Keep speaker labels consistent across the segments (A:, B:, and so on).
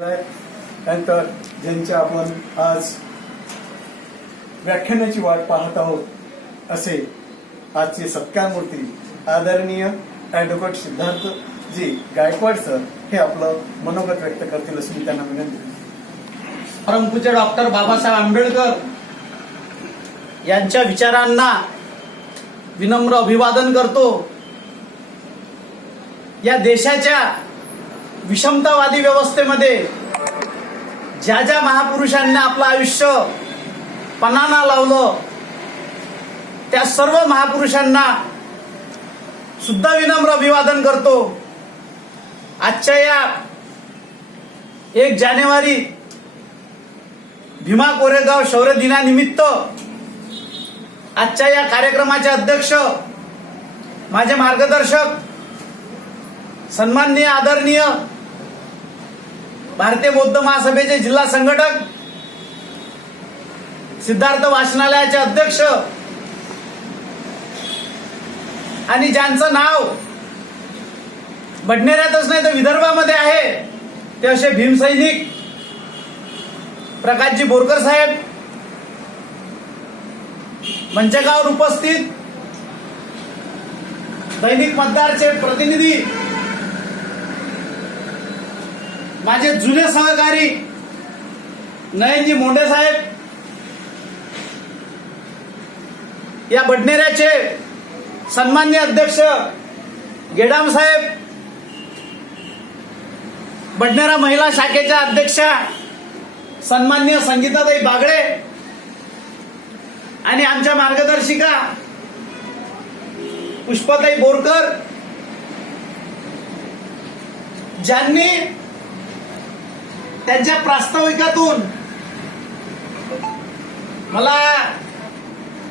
A: नंतर ज्यांचे आपण आज व्याख्यानाची वाट पाहत आहोत असे आजचे सत्कार मूर्ती आदरणीय ऍडव्होकेट सिद्धार्थ जी गायकवाड सर हे आपलं मनोगत व्यक्त करतील अशी मी त्यांना विनंती करतो.
B: परमपूज्य डॉक्टर बाबासाहेब आंबेडकर यांच्या विचारांना विनम्र अभिवादन करतो या देशाच्या विषमतावादी व्यवस्थेमध्ये ज्या ज्या महापुरुषांनी आपलं आयुष्य पणाला लावलं त्या सर्व महापुरुषांना सुद्धा विनम्र अभिवादन करतो. आजच्या या एक जानेवारी भीमा कोरेगाव शौर्य दिनानिमित्त आजच्या या कार्यक्रमाचे अध्यक्ष माझे मार्गदर्शक सन्माननीय आदरणीय भारतीय बौद्ध महासभेचे जिल्हा संघटक सिद्धार्थ वाचनालयाचे अध्यक्ष आणि ज्यांचं नाव बडनेऱ्यातच नाही तर विदर्भामध्ये आहे ते असे भीमसैनिक प्रकाशजी बोरकर साहेब मंचगावर उपस्थित दैनिक मतदारचे प्रतिनिधी माझे जुने सहकारी नयनजी मोंडे साहेब या बडनेऱ्याचे सन्मान्य अध्यक्ष गेडाम साहेब बडनेरा महिला शाखेच्या अध्यक्षा सन्मान्य संगीताताई बागडे आणि आमच्या मार्गदर्शिका पुष्पाताई बोरकर ज्यांनी त्यांच्या प्रास्ताविकातून मला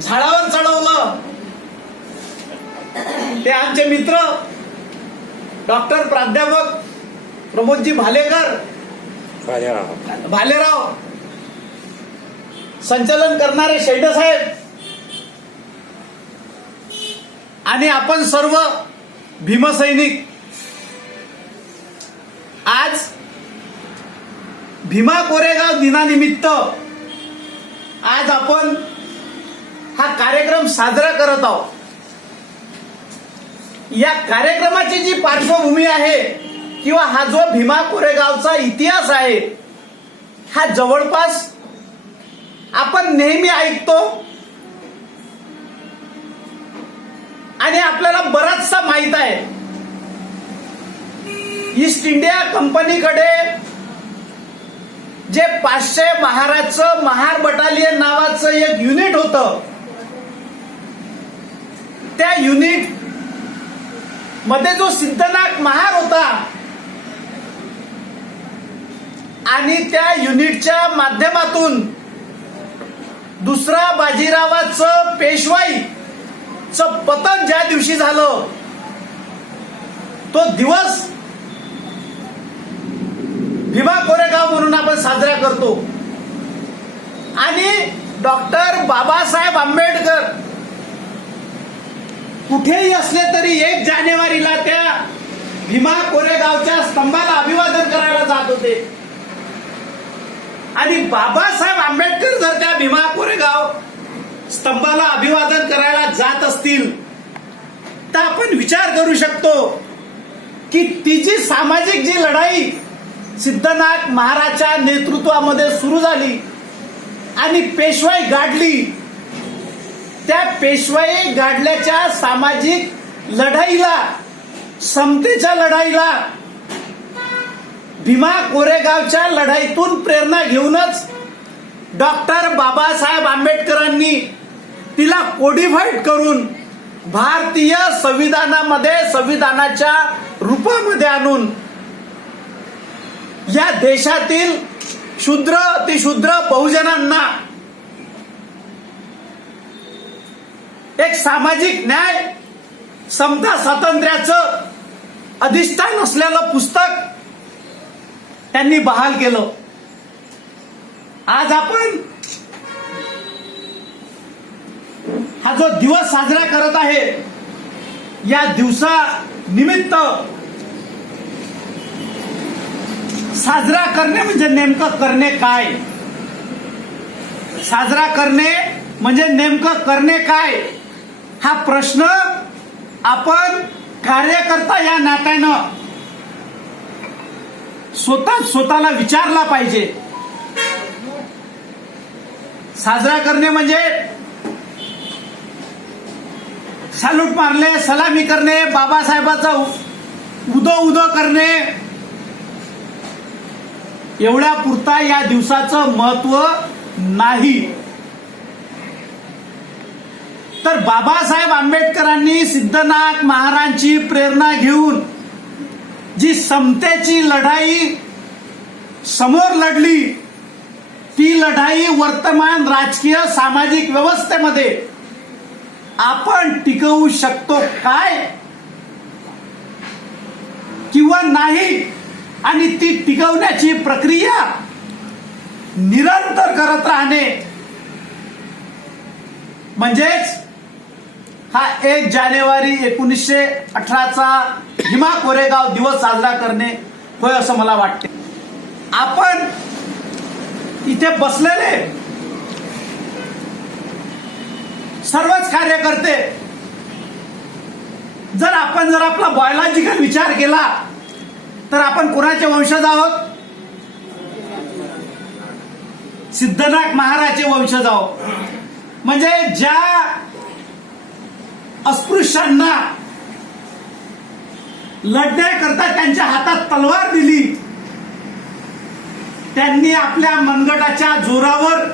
B: झाडावर चढवलं. ते आमचे मित्र डॉक्टर प्राध्यापक प्रमोदजी भालेकर भालेराव. संचलन करणारे शेड साहेब आणि आपण सर्व भीमसैनिक आज भीमा कोरेगाव दिनानिमित्त आज आपण हा कार्यक्रम साजरा करत आहोत. या कार्यक्रमाची जी पार्श्वभूमी आहे किंवा हा जो भीमा कोरेगावचा इतिहास आहे हा जवळपास आपण नेहमी ऐकतो. आणि आपल्याला बराचसा माहीत आहे. ईस्ट इंडिया कंपनीकडे जे पाचशे महाराजचं महार बटालियन नावाचं एक युनिट होतं. त्या युनिटमध्ये जो सिद्धनाथ महार होता आणि त्या युनिटच्या माध्यमातून दुसरा बाजीरावाचं पेशवाईचं पतन ज्या दिवशी झालं तो दिवस भीमा कोरेगाव म्हणून आपण साजरा करतो. आणि डॉक्टर बाबासाहेब आंबेडकर कुठेही असले तरी एक जानेवारीला त्या भीमा कोरेगावच्या स्तंभाला अभिवादन करायला जात होते. आणि बाबासाहेब आंबेडकर जर त्या भीमा कोरेगाव स्तंभाला अभिवादन करायला जात असतील तर आपण विचार करू शकतो की ती जी सामाजिक जी लढाई सिद्धनाथ महाराजच्या नेतृत्वामध्ये सुरू झाली आणि पेशवाई गाडली. त्या पेशवाई गाडल्याच्या सामाजिक लढाईला समतेच्या लढाईला भीमा कोरेगावच्या लढाईतून प्रेरणा घेऊनच डॉक्टर बाबासाहेब आंबेडकरांनी तिला कोडिफाईड करून भारतीय संविधानामध्ये संविधानाच्या रूपामध्ये आणून या देशातील शूद्र अतिशूद्र बहुजनांना एक सामाजिक न्याय समता स्वातंत्र्याचं अधिष्ठान असलेलं पुस्तक त्यांनी बहाल केलं. आज आपण हा जो दिवस साजरा करत आहे या दिवसा निमित्त साजरा करणे म्हणजे नेमकं करणे काय? साजरा करणे म्हणजे नेमकं करणे काय? हा प्रश्न आपण कार्यकर्ता या नात्यानं स्वतः स्वतःला विचारला पाहिजे. साजरा करणे म्हणजे सॅल्यूट मारणे सलामी करणे बाबासाहेबाचा उदो उदो करणे एवढ्या पुरता या दिवसाचं महत्त्व नाही. तर बाबासाहेब आंबेडकरांनी सिद्धनाथ महाराजांची प्रेरणा घेऊन जी समतेची लढाई समोर लढली ती लढाई वर्तमान राजकीय सामाजिक व्यवस्थेमध्ये आपण टिकवू शकतो काय? किंवा नाही? आणि ती टिकवण्याची प्रक्रिया निरंतर करत राहणे. म्हणजेच हा एक जानेवारी एकोणीसशे अठराचा भीमा कोरेगाव दिवस साजरा करणे होय असं मला वाटते. आपण इथे बसलेले सर्वच कार्यकर्ते जर आपण जर आपला बायोलॉजिकल विचार केला तर आपण कोणाचे वंशज आहोत? सिद्धनाथ महाराजचे वंशज आहोत. म्हणजे ज्या अस्पृश्यांना लढण्याकरता त्यांच्या हातात तलवार दिली त्यांनी आपल्या मनगटाच्या जोरावर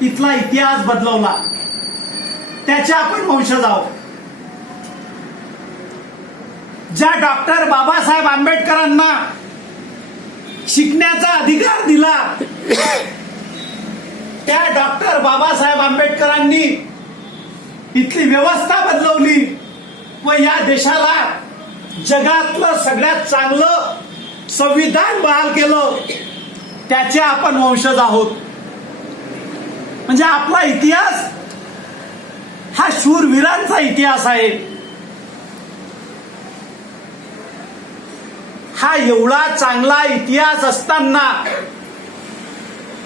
B: इथला इतिहास बदलवला. त्याचे आपण वंशज आहोत. ज्या डॉक्टर बाबासाहेब आंबेडकरांना शिकण्याचा अधिकार दिला त्या डॉक्टर बाबासाहेब आंबेडकरांनी इथली व्यवस्था बदलवली व या देशाला जगातलं सगळ्यात चांगलं संविधान बहाल केलं. त्याचे आपण वंशज आहोत. म्हणजे आपला इतिहास हा शूरवीरांचा इतिहास आहे. हा एवढा चांगला इतिहास असताना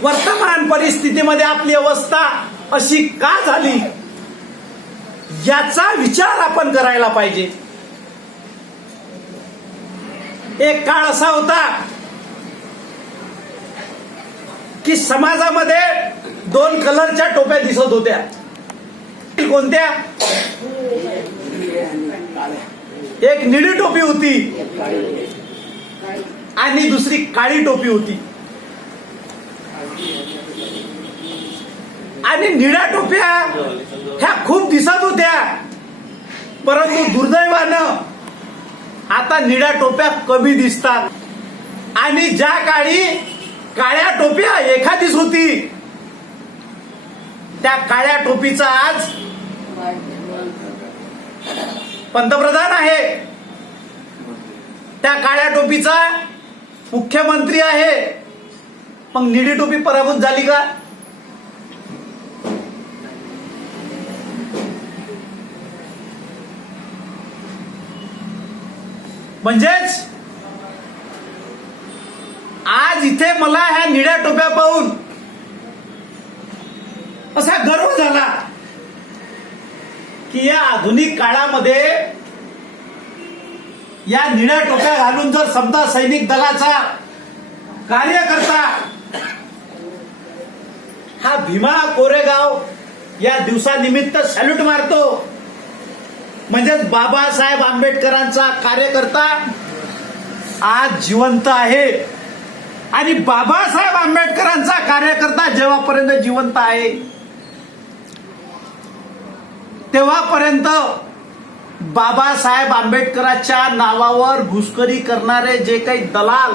B: वर्तमान परिस्थितीमध्ये आपली अवस्था अशी का झाली? याचा विचार आपण करायला पाहिजे. एक काळ असा होता की समाजामध्ये दोन कलरच्या टोप्या दिसत होत्या. कोणत्या? एक निळी टोपी होती. आणि दुसरी काळी टोपी होती. आणि निळ्या टोप्या ह्या खूप दिसत होत्या. परंतु दुर्दैवानं आता निळ्या टोप्या कमी दिसतात. आणि ज्या काळी काळ्या टोप्या एखादीच होती त्या काळ्या टोपीचा आज पंतप्रधान आहे. त्या काळ्या टोपीचा मुख्यमंत्री आहे. मग निडी टोपी पराभूत झाली का? म्हणजेच आज इथे मला ह्या निड्या टोप्या पाहून असा गर्व झाला की या आधुनिक काळामध्ये या निळ्या टोप्या घालून जर समजा सैनिक दलाचा कार्यकर्ता हा भीमा कोरेगाव या दिवसानिमित्त सॅल्यूट मारतो म्हणजेच बाबासाहेब आंबेडकरांचा कार्यकर्ता आज जिवंत आहे. आणि बाबासाहेब आंबेडकरांचा कार्यकर्ता जेव्हापर्यंत जिवंत आहे तेव्हापर्यंत बाबासाहेब आंबेडकरांच्या नावावर घुसखोरी करणारे जे काही दलाल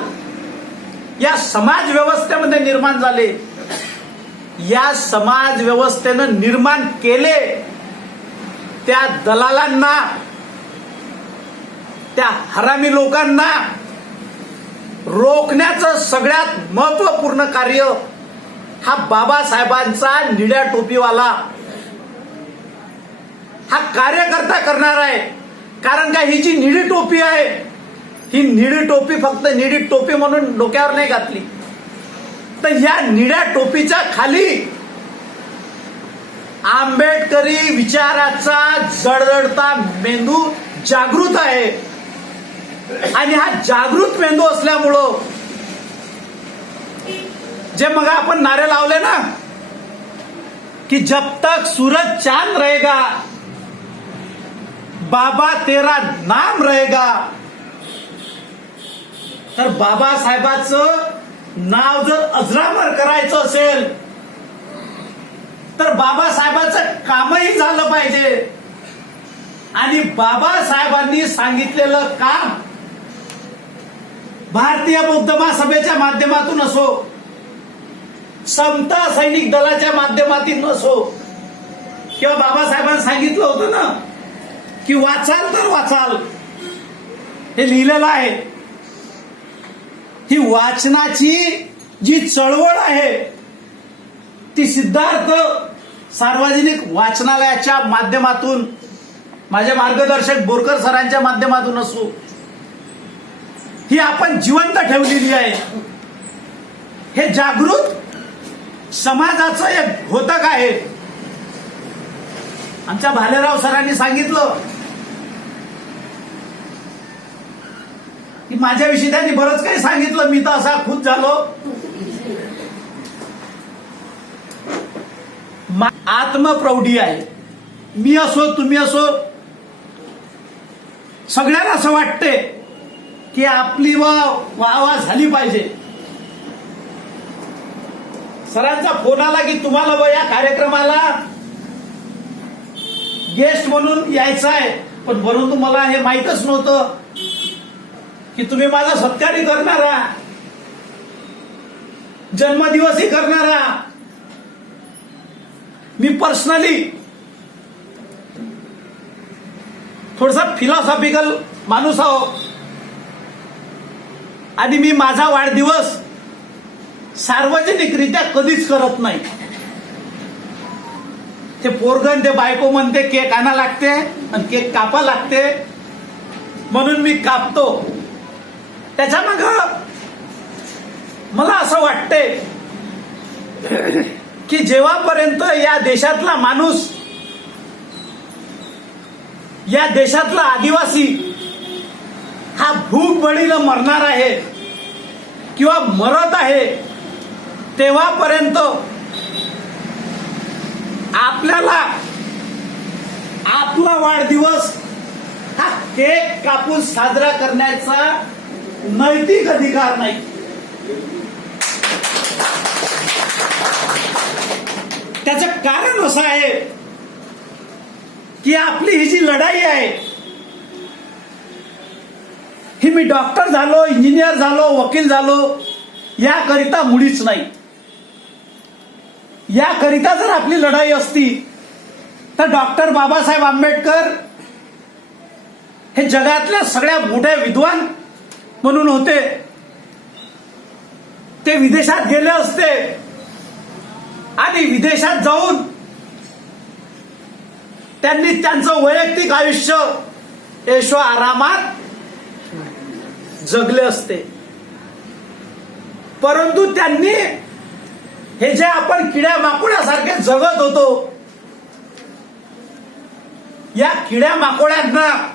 B: या समाज व्यवस्थेमध्ये निर्माण झाले या समाज व्यवस्थेनं निर्माण केले त्या दलालांना त्या हरामी लोकांना रोखण्याचं सगळ्यात महत्त्वपूर्ण कार्य हा बाबासाहेबांचा निळ्या टोपीवाला हा कार्यकर्ता करणार आहे. कारण का ही जी निळी टोपी आहे ही निळी टोपी फक्त निळी टोपी म्हणून डोक्यावर नाही घातली. तर या निळ्या टोपीच्या खाली आंबेडकरी विचाराचा जडजडता मेंदू जागृत आहे. आणि हा जागृत मेंदू असल्यामुळं जे मग आपण नारे लावले ना की जब तक सूरज चांद रहेगा बाबा तेरा नाम रहेगा। तर बाबासाहेबाचं नाव जर अजरामर करायचं असेल तर बाबासाहेबांचं कामही झालं पाहिजे. आणि बाबासाहेबांनी सांगितलेलं काम भारतीय बौद्ध महासभेच्या माध्यमातून असो समता सैनिक दलाच्या माध्यमातून असो. किंवा बाबासाहेबांनी सांगितलं होतं ना की वाचाल तर वाचाल. हे लिहिलेलं आहे. ही वाचनाची जी चळवळ आहे ती सिद्धार्थ सार्वजनिक वाचनालयाच्या माध्यमातून माझे मार्गदर्शक बोरकर सरांच्या माध्यमातून असो ही आपण जिवंत ठेवलेली आहे. हे जागृत समाजाचं एक घोतक आहे. आमच्या भालेराव सरांनी सांगितलं की माझ्याविषयी त्यांनी बरंच काही सांगितलं. मी तर असा खुश झालो. आत्मप्रौढी आहे. मी असो तुम्ही असो. सगळ्यांना असं वाटते की आपली वा वावा झाली पाहिजे. सरांचा फोन आला की तुम्हाला व या कार्यक्रमाला गेस्ट म्हणून यायचं आहे. पण परंतु मला हे माहीतच नव्हतं. की तुम्ही माझा सत्कारही करणारा. जन्मदिवसही करणारा. मी पर्सनली थोडसा फिलॉसॉफिकल माणूस आहो. आणि मी माझा वाढदिवस सार्वजनिकरित्या कधीच करत नाही. ते पोरगण ते बायको म्हणते केक आणा लागते आणि केक कापा लागते. म्हणून मी कापतो. त्याच्या माग. मला असं वाटते की जेव्हापर्यंत या देशातला माणूस या देशातला आदिवासी हा भूक बळीनं मरणार आहे किंवा मरत आहे तेव्हापर्यंत आपल्याला आपला वाढदिवस हा केक कापून साजरा करण्याचा नैतिक अधिकार नाही. त्याचं कारण असं आहे की आपली ही जी लढाई आहे ही मी डॉक्टर झालो इंजिनियर झालो वकील झालो याकरिता मुळीच नाही. याकरिता जर आपली लढाई असती तर डॉक्टर बाबासाहेब आंबेडकर हे जगातल्या सगळ्या मोठ्या विद्वान म्हणून होते. ते विदेशात गेले असते. आणि विदेशात जाऊन त्यांनी त्यांचं वैयक्तिक आयुष्य यशो आरामात जगले असते. परंतु त्यांनी हे जे आपण किड्या माकोड्यासारखे जगत होतो या किड्या माकोड्यांना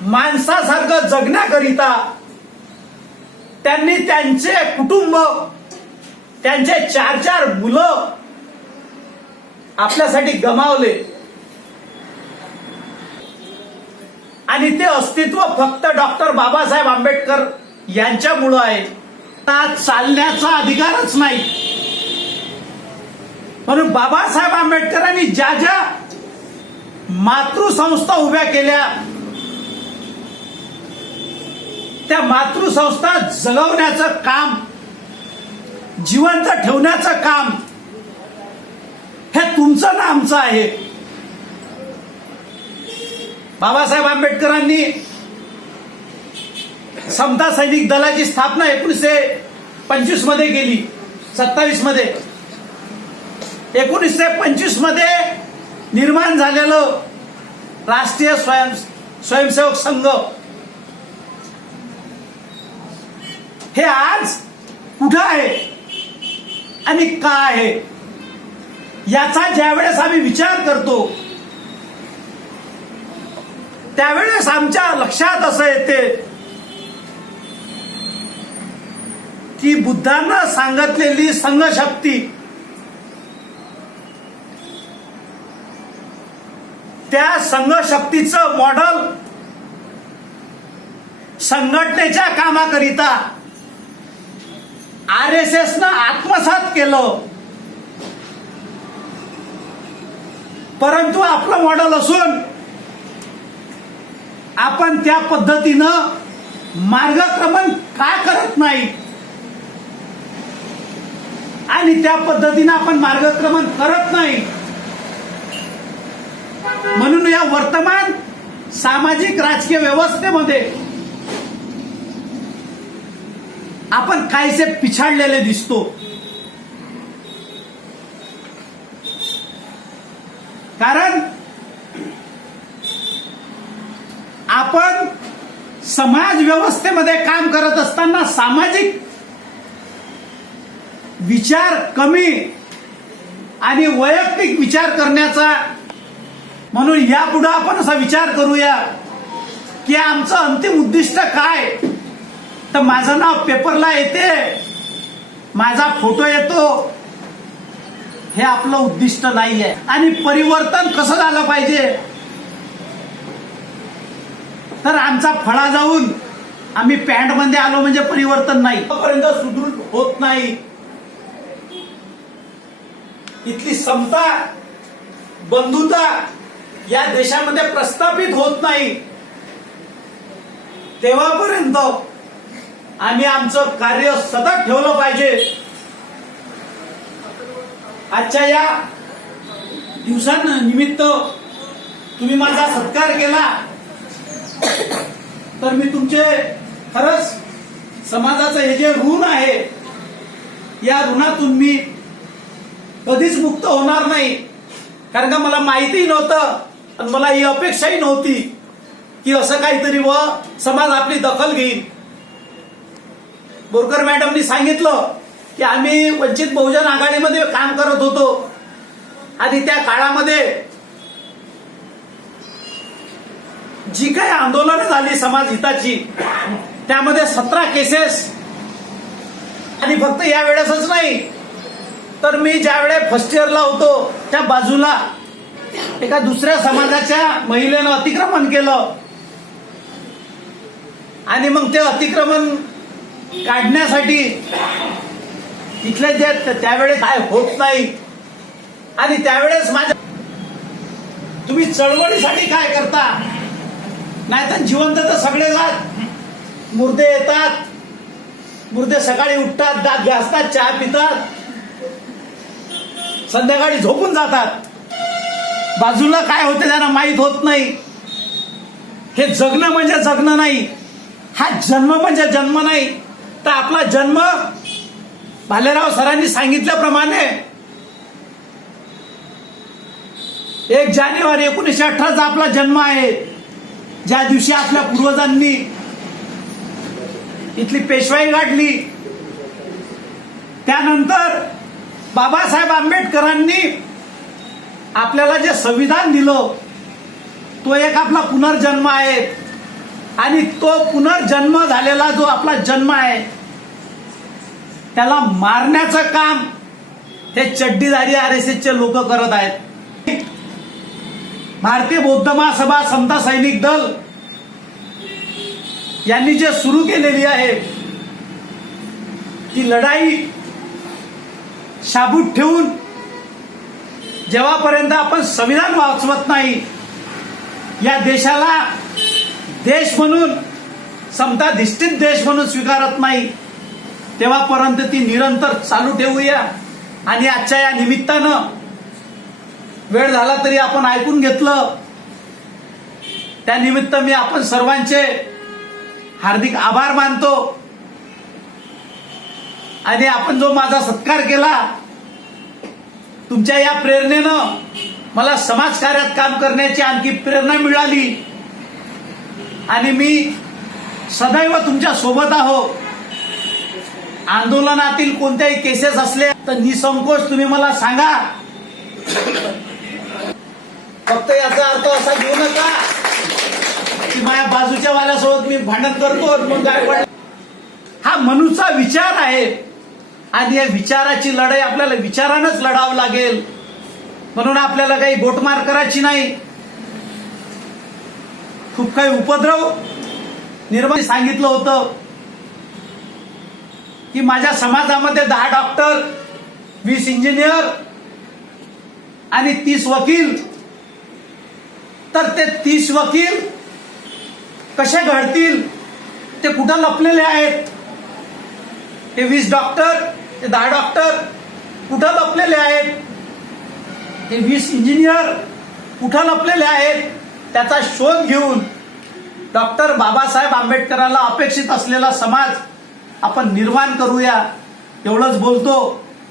B: माणसासारखं जगण्याकरिता त्यांनी त्यांचे कुटुंब त्यांचे चार चार मुलं आपल्यासाठी गमावले. आणि ते अस्तित्व फक्त डॉक्टर बाबासाहेब आंबेडकर यांच्यामुळं आहे. चालण्याचा अधिकारच नाही. म्हणून बाबासाहेब आंबेडकरांनी ज्या ज्या मातृसंस्था उभ्या केल्या त्या मातृसंस्था जगवण्याचं काम जिवंत ठेवण्याचं काम हे तुमचं ना आमचं आहे. बाबासाहेब आंबेडकरांनी समता सैनिक दलाची स्थापना एकोणीसशे पंचवीसमध्ये केली सत्तावीसमध्ये. एकोणीसशे पंचवीसमध्ये निर्माण झालेलं राष्ट्रीय स्वयं स्वयंसेवक संघ हे आज कुठं आहे? आणि का आहे? याचा ज्यावेळेस आम्ही विचार करतो त्यावेळेस आमच्या लक्षात असं येते की बुद्धांना सांगितलेली संघशक्ती त्या संघशक्तीचं मॉडेल संघटनेच्या कामाकरिता आर एस एस न आत्मसात केलं. परंतु आपलं मॉडेल असून आपण त्या पद्धतीनं मार्गक्रमण का करत नाही? आणि त्या पद्धतीनं आपण मार्गक्रमण करत नाही. म्हणून या वर्तमान सामाजिक राजकीय व्यवस्थेमध्ये आपण काहीसे पिछाडलेले दिसतो. कारण आपण समाज व्यवस्थेमध्ये काम करत असताना सामाजिक विचार कमी आणि वैयक्तिक विचार करण्याचा म्हणून यापुढे आपण असा विचार करूया की आमचं अंतिम उद्दिष्ट काय? तर माझं नाव पेपरला येते. माझा फोटो येतो. हे आपलं उद्दिष्ट नाही आहे आणि परिवर्तन कसं झालं पाहिजे? तर आमचा फळा जाऊन आम्ही पॅन्टमध्ये आलो म्हणजे परिवर्तन नाही. पर्यंत सुदृढ होत नाही. इथली समता बंधुता या देशामध्ये प्रस्थापित होत नाही. तेव्हापर्यंत आम्ही आमचं कार्य सतत ठेवलं पाहिजे. आजच्या या दिवसानिमित्त तुम्ही माझा सत्कार केला. तर मी तुमचे खरंच समाजाचं हे जे ऋण आहे या ऋणातून मी कधीच मुक्त होणार नाही. कारण का मला माहिती नव्हतं आणि मला ही अपेक्षाही नव्हती की असं काहीतरी व समाज आपली दखल घेईल. बोरकर मॅडमनी सांगितलं की आम्ही वंचित बहुजन आघाडीमध्ये काम करत होतो. आणि त्या काळामध्ये जी काही आंदोलनं झाली समाज हिताची त्यामध्ये सतरा केसेस आणि फक्त या वेळेसच नाही तर मी ज्या वेळेस फर्स्ट इयरला होतो त्या बाजूला एका दुसऱ्या समाजाच्या महिलेनं अतिक्रमण केलं. आणि मग ते अतिक्रमण काढण्यासाठी तिथले जे त्यावेळेस काय होत नाही आणि त्यावेळेस माझ्या तुम्ही चळवळीसाठी काय करता? नाहीतर जिवंत तर सगळे जात. मुर्दे येतात. मुर्दे सकाळी उठतात दात घासतात चहा पितात. संध्याकाळी झोपून जातात. बाजूला काय होते त्यांना माहीत होत नाही. हे जगणं म्हणजे जगणं नाही. हा जन्म म्हणजे जन्म नाही. तर आपला जन्म भालेराव सरांनी सांगितल्याप्रमाणे एक जानेवारी एकोणीसशे अठराचा आपला जन्म आहे. ज्या दिवशी आपल्या पूर्वजांनी इथली पेशवाई गाठली. त्यानंतर बाबासाहेब आंबेडकरांनी आपल्याला जे संविधान दिलं तो एक आपला पुनर्जन्म आहे. आणि तो पुनर्जन्म झालेला जो आपला जन्म आहे त्याला मारण्याचं काम हे चड्डीधारी आर एस एसचे लोक करत आहेत. भारतीय बौद्ध महासभा समता सैनिक दल यांनी जे सुरू केलेली आहे ती लढाई शाबूत ठेवून जेव्हापर्यंत आपण संविधान वाचवत नाही या देशाला देश म्हणून समता समताधिष्ठित देश म्हणून स्वीकारत नाही तेव्हापर्यंत ती निरंतर चालू ठेवूया. आणि आजच्या या निमित्तानं वेळ झाला तरी आपण ऐकून घेतलं. त्यानिमित्त मी आपण सर्वांचे हार्दिक आभार मानतो. आणि आपण जो माझा सत्कार केला तुमच्या या प्रेरणेनं मला समाजकार्यात काम करण्याची आणखी प्रेरणा मिळाली. आणि मी सदैव तुमच्यासोबत आहो. आंदोलनातील कोणत्याही केसेस असले तर निसंकोच तुम्ही मला सांगा. फक्त याचा अर्थ असा घेऊ नका की माझ्या बाजूच्या वाल्यासोबत मी भांडण करतो मग गायकवाड हा मनुचा विचार आहे. आणि या विचाराची लढाई आपल्याला विचारानंच लढावं लागेल. म्हणून आपल्याला काही बोटमार करायची नाही. खूप काही उपद्रव निर्माण सांगितलं होतं. की माझ्या समाजामध्ये दहा डॉक्टर वीस इंजिनियर आणि तीस वकील. तर ते तीस वकील कसे घडतील? ते कुठं लपलेले आहेत? ते वीस डॉक्टर ते दहा डॉक्टर कुठं लपलेले आहेत? ते वीस इंजिनियर कुठं लपलेले आहेत? त्याचा शोध घेऊन डॉक्टर बाबासाहेब आंबेडकरांना अपेक्षित असलेला समाज आपण निर्माण करूया एवढंच बोलतो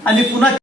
B: आणि पुन्हा